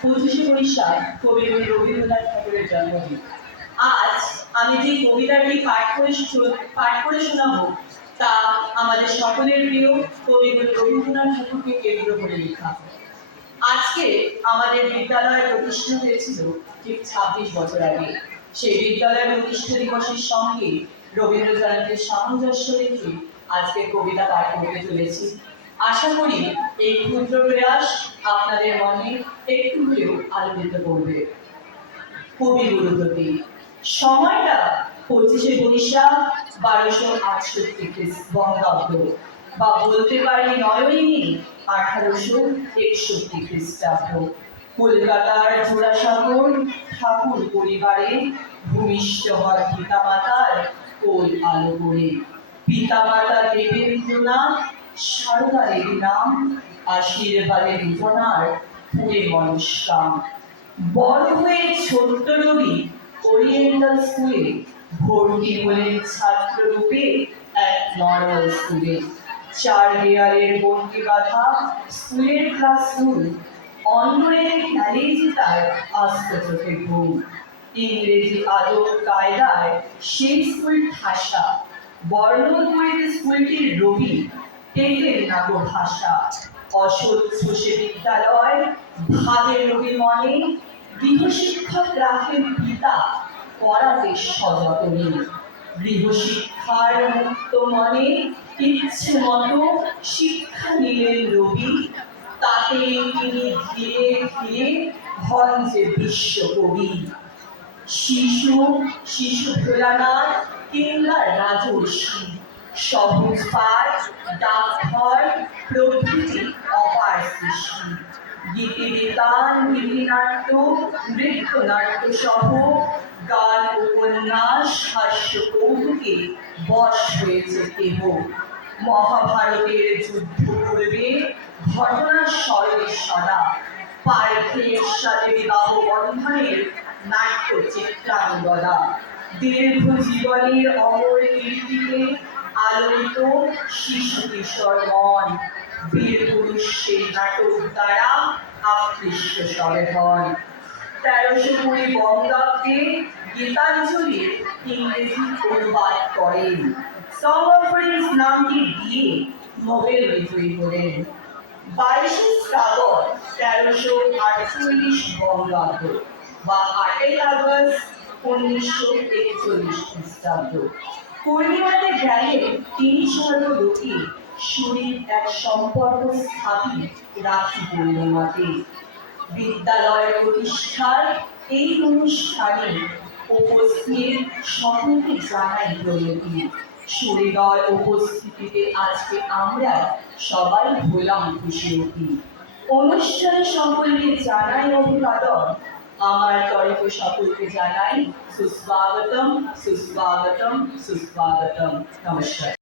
25শে বৈশাখ কবি রবীন্দ্রনাথ ঠাকুরের জন্মদিন। আজ আমি যে কবিতাটি পাঠ করে শোনাবো তা আমাদের সকলের প্রিয় কবি রবীন্দ্রনাথ ঠাকুরকে কেন্দ্র করে লেখা। আজকে আমাদের বিদ্যালয় প্রতিষ্ঠা হয়েছিল ঠিক 26 বছর আগে। সেই বিদ্যালয় প্রতিষ্ঠা দিবসের সঙ্গে রবীন্দ্রনাথের সামঞ্জস্য রেখে আজকে কবিতা পাঠ করতে চলেছি। আশা করি এই ক্ষুদ্র প্রয়াস আপনাদের মনে একটু হলেও আলোকিত করবে। কবি গুরুপতি সময়টা 25শে বৈশাখ 1268 বঙ্গাব্দ, বা বলতে পারি 9ই মে 1861 খ্রিস্টাব্দ। কলকাতার জোড়াসাঁকোর ঠাকুর পরিবারে ভূমিষ্ঠ হয় পিতামাতার কোল আলো করে। পিতামাতা দেবেন্দ্রনাথ, সারদা দেবী নাম, আশীর্বাদে দুজনার পুরে মনস্কাম। বড় হয়ে ছোট্ট রবি ওরিয়েন্টাল স্কুলে ভর্তি হলেন ছাত্ররূপে এক নর্মাল স্কুলে। 4 দেয়ালের বন্দি বাঁধা স্কুলের ক্লাসরুম, অন্তরে খেলেই তার আস্ত চোখে ঘুম। ইংরেজি আদব কায়দায় সেই স্কুল ঠাসা, বর্ণন করিতে স্কুলটির রবি টেকের নাগো ভাষা। অসহ্য সে বিদ্যালয় ভাবে রবি মনে, গৃহশিক্ষক রাখেন পিতা পড়াতে সযত্নে। গৃহশিক্ষার মুক্ত মনে ইচ্ছে মতো শিক্ষা নিলেন রবি, তাতে তিনি ধীরে ধীরে হন যে বিশ্বকবি। শিশু ভোলানাথ কিংবা রাজর্ষি, সবুজ পাঠ, ডাকঘর প্রভৃতি অপার সৃষ্টি। গীতিবিতান, গীতিনাট্য, নৃত্যনাট্য সহ গান, উপন্যাস, হাস্য কৌতুকে বশ হয়েছে কেহ। মহাভারতের যুদ্ধ পূর্বে ঘটনা স্মরণে সদা, পার্থের সাথে বিবাহ বন্ধনের নাট্য চিত্রাঙ্গদা। দীর্ঘ জীবনের অমর কীর্তিতে আলোড়িত শিশু কিশোর মন, বীর পুরুষের নাটক দ্বারা আকৃষ্ট সবে হন। 1320 বঙ্গাব্দে গীতাঞ্জলির ইংরেজি অনুবাদ করেন। সং অফ প্রেজ নামটি দিয়ে নোবেল বিজয়ী হলেন। 22শে শ্রাবণ 1348 বঙ্গাব্দ, বা 8ই আগস্ট 1941 খ্রিস্টাব্দ। পূর্ণিমাতে গেলে তিনি সর্বলোকে শরীর এক সম্পর্ক স্থাপিত রাখি পূর্ণিমাতে। বিদ্যালয় প্রতিষ্ঠার এই অনুষ্ঠানে উপস্থিত সকলকে জানাই প্রণতি। সুহৃদয় উপস্থিতিতে আজকে আমরা সবাই হলাম খুশি। অনুষ্ঠানে সকলকে জানাই অভিবাদন। আমার তরফে সকলকে জানাই সুস্বাগতম, সুস্বাগতম, সুস্বাগতম। নমস্কার।